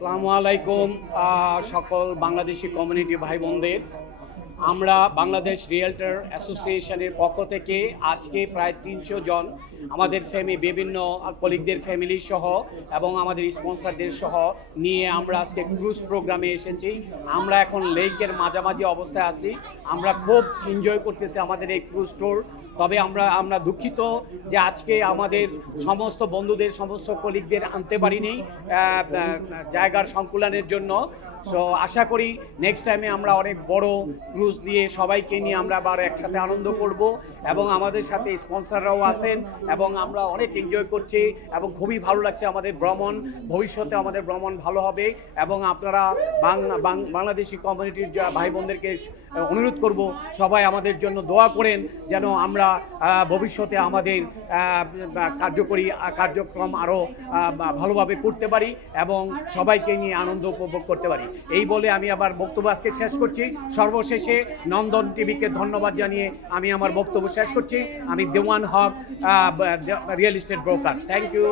আসসালামু আলাইকুম সকল বাংলাদেশি কমিউনিটি ভাই বোনদের। আমরা বাংলাদেশ রিয়েলটর অ্যাসোসিয়েশনের পক্ষ থেকে আজকে প্রায় ৩০০ জন আমাদের বিভিন্ন কলিগদের ফ্যামিলি সহ এবং আমাদের স্পন্সরদের সহ নিয়ে আমরা আজকে ক্রুজ প্রোগ্রামে এসেছি। আমরা এখন লেকের মাঝামাঝি অবস্থায় আছি। আমরা খুব এনজয় করতেছি আমাদের এই ক্রুজ ট্যুর। তবে আমরা দুঃখিত যে আজকে আমাদের সমস্ত বন্ধুদের সমস্ত কলিগদের আনতে পারিনি জায়গার সংকুলনের জন্য। সো আশা করি নেক্সট টাইমে আমরা অনেক বড় ক্রুজ দিয়ে সবাইকে নিয়ে আমরা আবার একসাথে আনন্দ করব এবং আমাদের সাথে স্পন্সররাও আছেন এবং আমরা অনেক এনজয় করছি এবং খুবই ভালো লাগছে আমাদের ভ্রমণ। ভবিষ্যতে আমাদের ভ্রমণ ভালো হবে এবং আপনারা বাংলাদেশি কমিউনিটির ভাই বোনদেরকে অনুরোধ করব সবাই আমাদের জন্য দোয়া করেন যেন আমরা ভবিষ্যতে আমাদের কার্যক্রম আরও ভালোভাবে করতে পারি এবং সবাইকে নিয়ে আনন্দ উপভোগ করতে পারি। এই বলে আমি আবার বক্তব্য আজকে শেষ করছি। সর্বশেষে নন্দন টিভিকে ধন্যবাদ জানিয়ে আমি আমার বক্তব্য শেষ করছি। আমি Dewan Haque, real estate broker. Thank you.